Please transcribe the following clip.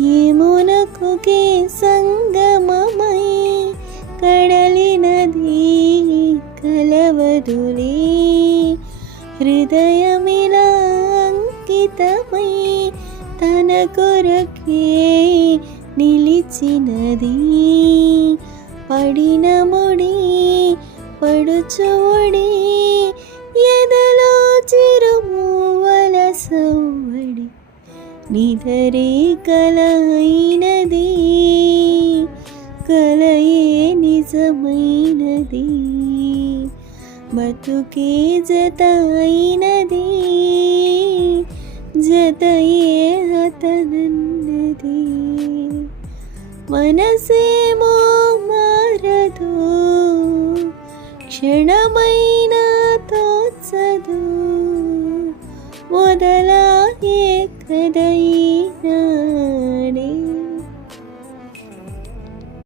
యమునకుకే సంగమమై కడలినది కలవదులే. హృదయమిలా అంకితమై తన కొరకే నిలిచినది. పడిన ముడి పడుచుడి ఎదలో చిరుమూవల సవ్వడి. నిదరే కలయినది కలయే నిజమైనది. బతుకే జత అయినది జతయే అతనన్నది. మనసేమో మారదు క్షణమైన తోచదు. మొదలాయే కదయినా